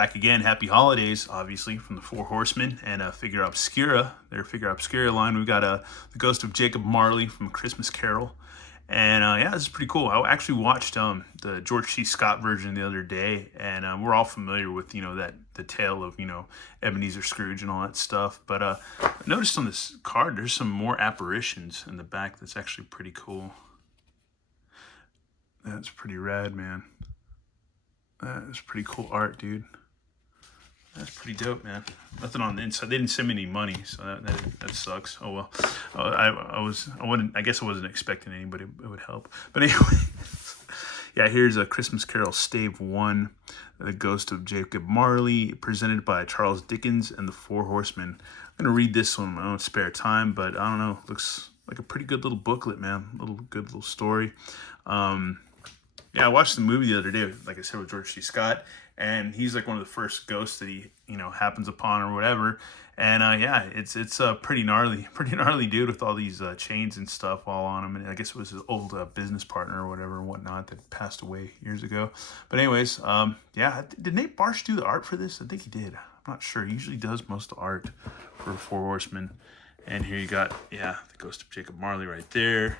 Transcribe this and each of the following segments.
Back again, happy holidays, obviously, from the Four Horsemen and Figura Obscura, their Figura Obscura line. We've got the ghost of Jacob Marley from A Christmas Carol. And yeah, this is pretty cool. I actually watched the George C. Scott version the other day, and we're all familiar with, that the tale of, Ebenezer Scrooge and all that stuff. But I noticed on this card, there's some more apparitions in the back that's actually pretty cool. That's pretty rad, man. That is pretty cool art, dude. That's pretty dope, man. Nothing on the inside. They didn't send me any money, so that sucks. Oh well. I guess I wasn't expecting anybody. It would help. But anyway, yeah. Here's A Christmas Carol, Stave 1, The Ghost of Jacob Marley, presented by Charles Dickens and the Four Horsemen. I'm gonna read this one in my own spare time, but I don't know. Looks like a pretty good little booklet, man. Good little story. Yeah, I watched the movie the other day, like I said, with George C. Scott, and he's like one of the first ghosts that he, happens upon or whatever. And yeah, it's pretty gnarly dude with all these chains and stuff all on him. And I guess it was his old business partner or whatever and whatnot that passed away years ago. But anyways, yeah, did Nate Barsh do the art for this? I think he did. I'm not sure. He usually does most of the art for Four Horsemen. And here you got, yeah, the Ghost of Jacob Marley right there.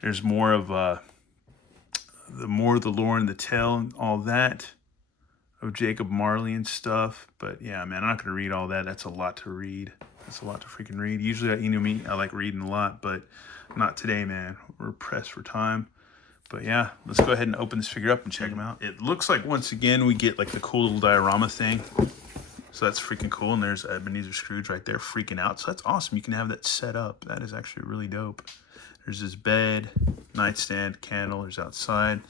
There's more of the lore and the tale and all that of Jacob Marley and stuff. But yeah, man, I'm not gonna read all that. That's a lot to read. That's a lot to freaking read. Usually, me, I like reading a lot, but not today, man. We're pressed for time. But yeah, let's go ahead and open this figure up and check them out. It looks like, once again, we get like the cool little diorama thing. So that's freaking cool. And there's Ebenezer Scrooge right there freaking out. So that's awesome. You can have that set up. That is actually really dope. There's his bed, nightstand, candle. There's outside.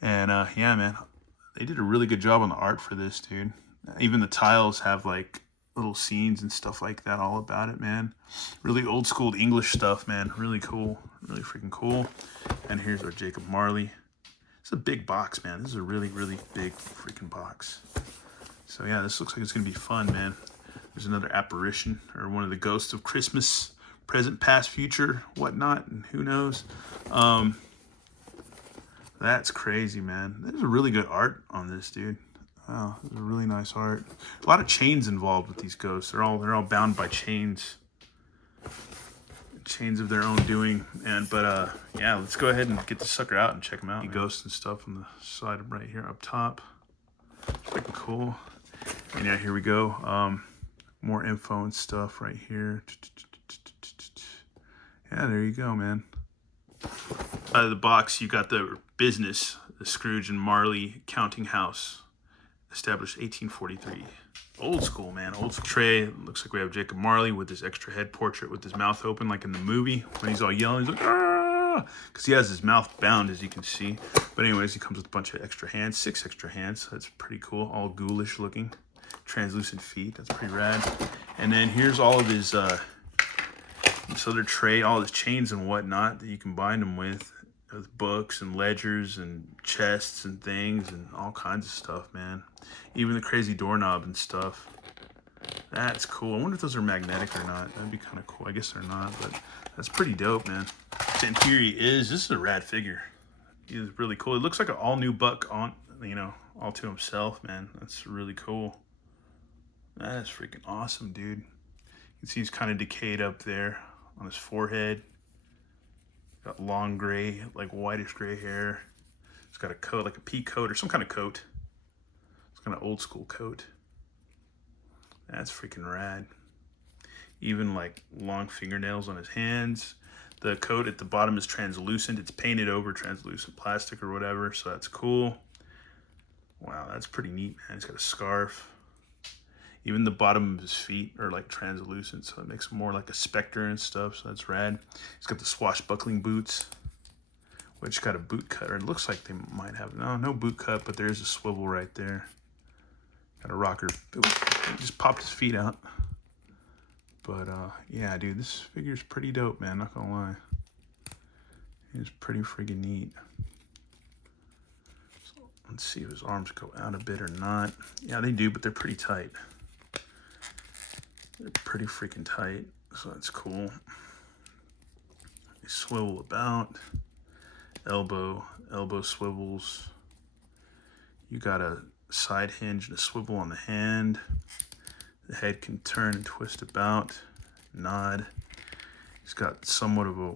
And yeah, man, they did a really good job on the art for this, dude. Even the tiles have like little scenes and stuff like that all about it, man. Really old school English stuff, man. Really cool. Really freaking cool. And here's our Jacob Marley. It's a big box, man. This is a really, really big freaking box. So yeah, this looks like it's going to be fun, man. There's another apparition, or one of the ghosts of Christmas. Present, past, future, whatnot, and who knows. That's crazy, man. There's a really good art on this, dude. Wow, there's a really nice art. A lot of chains involved with these ghosts. They're all bound by chains of their own doing. But yeah, let's go ahead and get the sucker out and check them out. Ghosts and stuff on the side right here up top. Freaking cool. And yeah, here we go. More info and stuff right here. Yeah, there you go, man. Out of the box, you got the business, the Scrooge and Marley Counting House, established 1843. Old school, man. Old school tray. Looks like we have Jacob Marley with his extra head portrait with his mouth open, like in the movie when he's all yelling. He's like, ah! Because he has his mouth bound, as you can see. But anyways, he comes with a bunch of extra hands, 6 extra hands. That's pretty cool. All ghoulish looking. Translucent feet. That's pretty rad. And then here's all of his this other tray, all his chains and whatnot that you can bind them with books and ledgers and chests and things and all kinds of stuff, man. Even the crazy doorknob and stuff. That's cool. I wonder if those are magnetic or not. That'd be kind of cool. I guess they're not, but that's pretty dope, man. And here he is. This is a rad figure. He is really cool. It looks like an all new buck on, all to himself, man. That's really cool. That is freaking awesome, dude. You can see he's kind of decayed up there on his forehead. Got long gray, like whitish gray hair. He's got a coat, like a pea coat or some kind of coat. It's kind of old school coat. That's freaking rad. Even like long fingernails on his hands. The coat at the bottom is translucent. It's painted over translucent plastic or whatever, so that's cool. Wow, that's pretty neat, man. He's got a scarf. Even the bottom of his feet are like translucent, so it makes him more like a specter and stuff, so that's rad. He's got the swashbuckling boots, which got a boot cut, or it looks like they might have, no boot cut, but there's a swivel right there. Got a rocker. He just popped his feet out. But yeah, dude, this figure's pretty dope, man, not gonna lie. It's pretty friggin' neat. So let's see if his arms go out a bit or not. Yeah, they do, but they're pretty tight. They're pretty freaking tight, so that's cool. They swivel about. Elbow swivels. You got a side hinge and a swivel on the hand. The head can turn and twist about, nod. He's got somewhat of a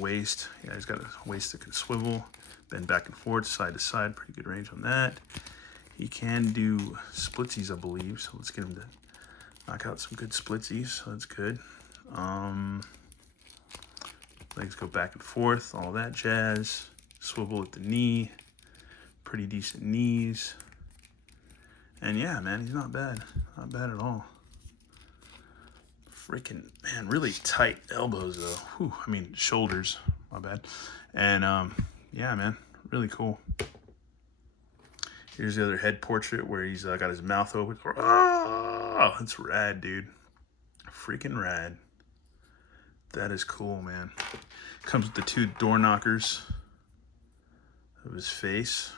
waist. Yeah, he's got a waist that can swivel, bend back and forth, side to side. Pretty good range on that. He can do splitsies, I believe. So let's get him to knock out some good splitsies. So that's good. Legs go back and forth, all that jazz. Swivel at the knee. Pretty decent knees. And yeah, man, he's not bad. Not bad at all. Freaking, man, really tight elbows, though. Whew, I mean, shoulders. My bad. And, yeah, man, really cool. Here's the other head portrait where he's got his mouth open. Oh, that's rad, dude. Freaking rad. That is cool, man. Comes with the 2 door knockers of his face.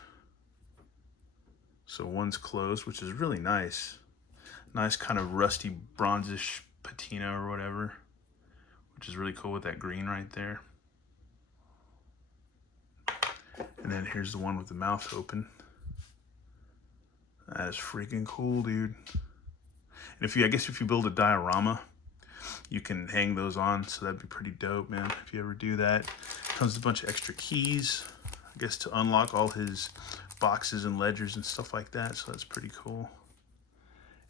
So one's closed, which is really nice. Nice kind of rusty bronzish patina or whatever, which is really cool with that green right there. And then here's the one with the mouth open. That is freaking cool, dude. And I guess if you build a diorama, you can hang those on, so that'd be pretty dope, man, if you ever do that. Comes with a bunch of extra keys, I guess, to unlock all his boxes and ledgers and stuff like that, so that's pretty cool.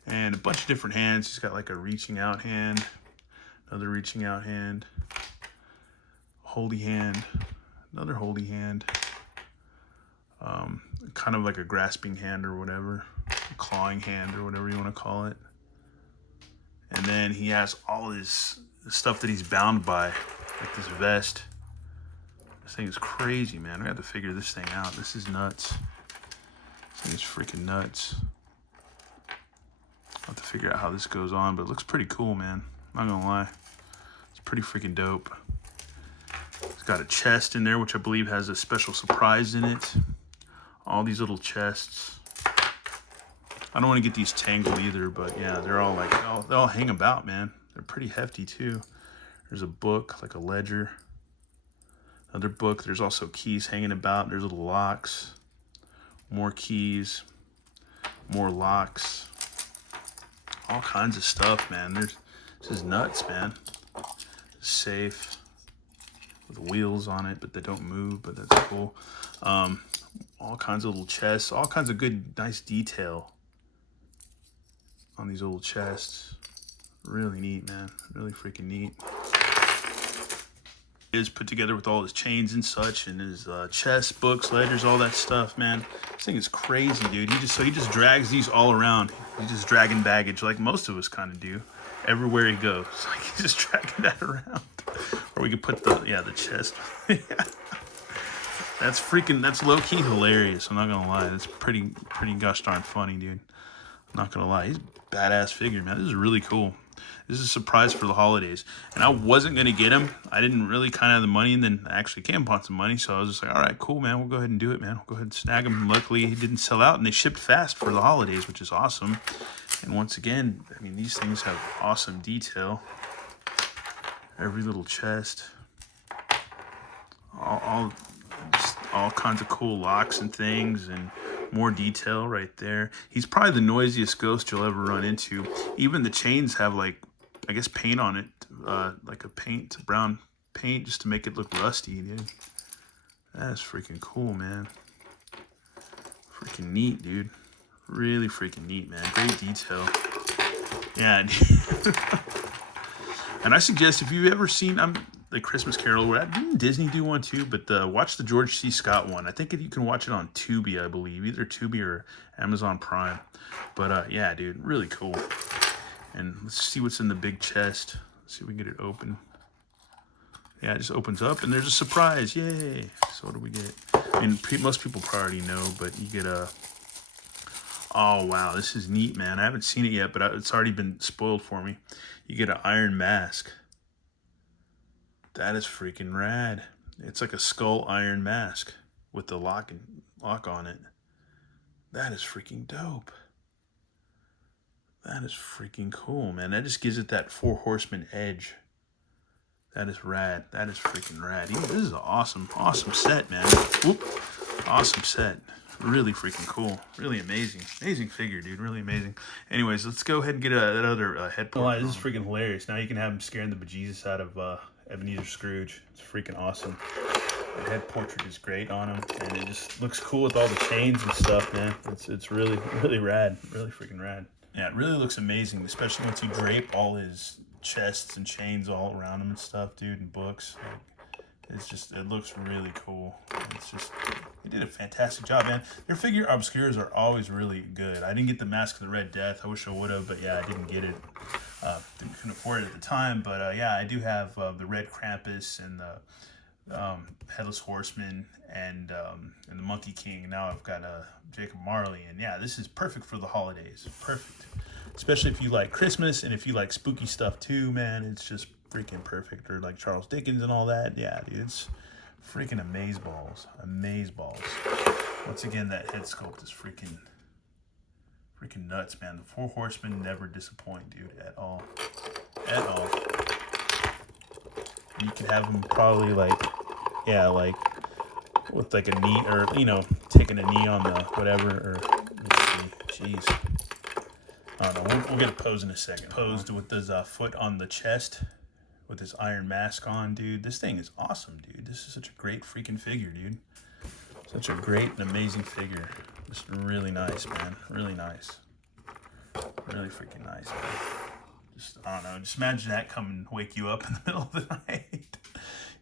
And a bunch of different hands. He's got like a reaching out hand, another reaching out hand, holy hand, another holy hand, kind of like a grasping hand or whatever, a clawing hand or whatever you want to call it. And then he has all his stuff that he's bound by, like this vest. This thing is crazy, man. I got to figure this thing out. This is nuts. This thing is freaking nuts. I'll have to figure out how this goes on, but it looks pretty cool, man. I'm not gonna lie. It's pretty freaking dope. It's got a chest in there, which I believe has a special surprise in it. All these little chests. I don't want to get these tangled either, but yeah, they're all like, they all hang about, man. They're pretty hefty too. There's a book, like a ledger. Another book. There's also keys hanging about. There's little locks. More keys. More locks. All kinds of stuff, man. This is nuts, man. Safe with wheels on it, but they don't move, but that's cool. All kinds of little chests, all kinds of good, nice detail on these little chests. Really neat, man. Really freaking neat. It is put together with all his chains and such, and his chest, books, ledgers, all that stuff, man. This thing is crazy, dude. He just drags these all around. He's just dragging baggage like most of us kind of do everywhere he goes. Like he's just dragging that around. Or we could put the chest. That's low-key hilarious. I'm not gonna lie. That's pretty gosh darn funny, dude. I'm not gonna lie. He's a badass figure, man. This is really cool. This is a surprise for the holidays. And I wasn't going to get him. I didn't really kind of have the money, and then I actually came upon some money. So I was just like, all right, cool, man. We'll go ahead and do it, man. We'll go ahead and snag him. Luckily, he didn't sell out, and they shipped fast for the holidays, which is awesome. And once again, I mean, these things have awesome detail. Every little chest. All kinds of cool locks and things, and more detail right there. He's probably the noisiest ghost you'll ever run into. Even the chains have, like, I guess paint on it, like a brown paint, just to make it look rusty, dude. That is freaking cool, man. Freaking neat, dude. Really freaking neat, man. Great detail. Yeah. And I suggest, if you've ever seen the Christmas Carol, didn't Disney do one too? But watch the George C. Scott one. I think you can watch it on Tubi, I believe. Either Tubi or Amazon Prime. But yeah, dude, really cool. And let's see what's in the big chest. Let's see if we can get it open. Yeah, it just opens up, and there's a surprise. Yay! So what do we get? I mean, most people probably already know, but you get a... Oh, wow, this is neat, man. I haven't seen it yet, but it's already been spoiled for me. You get an iron mask. That is freaking rad. It's like a skull iron mask with the lock on it. That is freaking dope. That is freaking cool, man. That just gives it that Four Horsemen edge. That is rad. That is freaking rad. This is an awesome set, man. Whoop. Awesome set. Really freaking cool. Really amazing. Amazing figure, dude. Really amazing. Anyways, let's go ahead and get that other head portrait. This is freaking hilarious. Now you can have him scaring the bejesus out of Ebenezer Scrooge. It's freaking awesome. The head portrait is great on him, and it just looks cool with all the chains and stuff, man. It's really, really rad. Really freaking rad. Yeah, it really looks amazing, especially once you drape all his chests and chains all around him and stuff, dude, and books. It's just, it looks really cool. It's just, they did a fantastic job, man. Their figure obscuras are always really good. I didn't get the Mask of the Red Death. I wish I would have, but yeah, I didn't get it. Couldn't afford it at the time, but yeah, I do have the Red Krampus and the Headless Horseman and the Monkey King. And now I've got Jacob Marley, and yeah, this is perfect for the holidays. Perfect, especially if you like Christmas and if you like spooky stuff too, man. It's just freaking perfect. Or like Charles Dickens and all that. Yeah, dude, it's freaking amazeballs. Amazeballs. Once again, that head sculpt is freaking nuts, man. The Four Horsemen never disappoint, dude, at all. At all. You can have them probably like, yeah, like with like a knee, or you know, taking a knee on the whatever, or let's see, jeez, I don't know. We'll get a pose in a second. Posed with his foot on the chest, with his iron mask on, dude. This thing is awesome, dude. This is such a great freaking figure, dude. Such a great and amazing figure. Just really nice, man. Really nice. Really freaking nice, man. Just, I don't know, just imagine that come and wake you up in the middle of the night.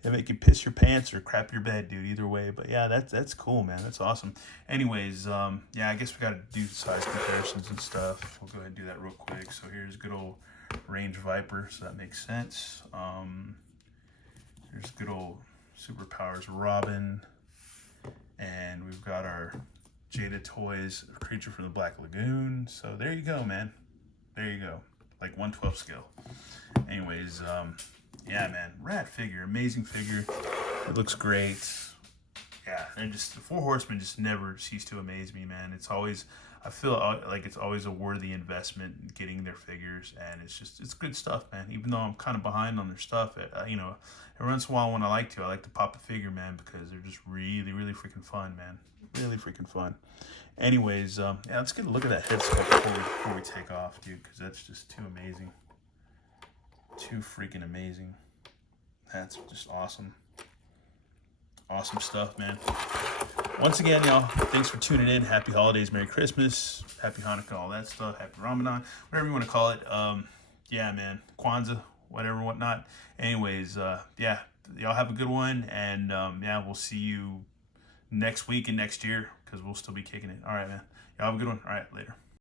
It make you piss your pants or crap your bed, dude, either way. But yeah, that's cool, man. That's awesome. Anyways, yeah, I guess we got to do size comparisons and stuff. We'll go ahead and do that real quick. So here's good old Range Viper, so that makes sense. Here's good old Superpowers Robin. And we've got our Jada Toys Creature from the Black Lagoon. So there you go, man. There you go. Like 1/12 scale. Anyways, yeah, man, rad figure, amazing figure. It looks great. Yeah, and just the Four Horsemen just never cease to amaze me, man. It's always, I feel like it's always a worthy investment getting their figures, and it's good stuff, man. Even though I'm kind of behind on their stuff, you know, every once in a while when I like to pop a figure, man, because they're just really, really freaking fun, man. Really freaking fun. Anyways, yeah, let's get a look at that head sculpt before we take off, dude, because that's just too amazing. Too freaking amazing. That's just awesome. Awesome stuff, man. Once again, y'all, thanks for tuning in. Happy holidays, Merry Christmas, Happy Hanukkah, all that stuff. Happy Ramadan, whatever you want to call it. Yeah, man, Kwanzaa, whatever, whatnot. Anyways, yeah, y'all have a good one, and yeah, we'll see you next week and next year, because we'll still be kicking it. All right, man. Y'all have a good one. All right, later.